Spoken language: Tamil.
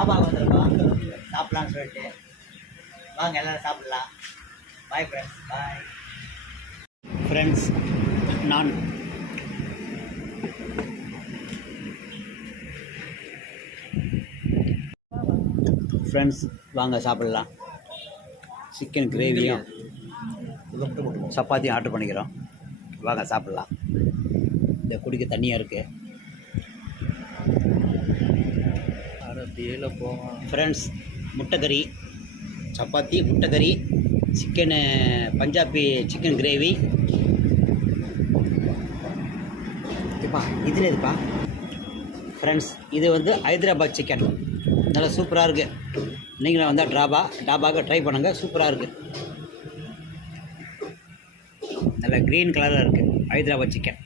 டாபாவுக்கு வந்துருக்கோம் சாப்பிட்லான்னு சொல்லிட்டு. வாங்க எல்லோரும் சாப்பிட்லாம். Bye friends, bye friends. நான் ஃப்ரெண்ட்ஸ் வாங்க சாப்பிட்லாம். சிக்கன் கிரேவியும் சப்பாத்தியும் ஆர்டர் பண்ணிக்கிறோம். வாங்க சாப்பிட்லாம். இந்த குடிக்க தண்ணியாக இருக்குது. ஃப்ரெண்ட்ஸ், முட்டைக்கறி சப்பாத்தி, முட்டைக்கறி, சிக்கனு பஞ்சாபி சிக்கன் கிரேவி. இதுப்பா இதில் இதுப்பா ஃப்ரெண்ட்ஸ், இது வந்து ஹைதராபாத் சிக்கன். நல்லா சூப்பராக இருக்குது. நீங்களும் வந்தால் டாபாக ட்ரை பண்ணுங்கள். சூப்பராக இருக்குது. நல்லா க்ரீன் கலரில் இருக்குது ஹைதராபாத் சிக்கன்.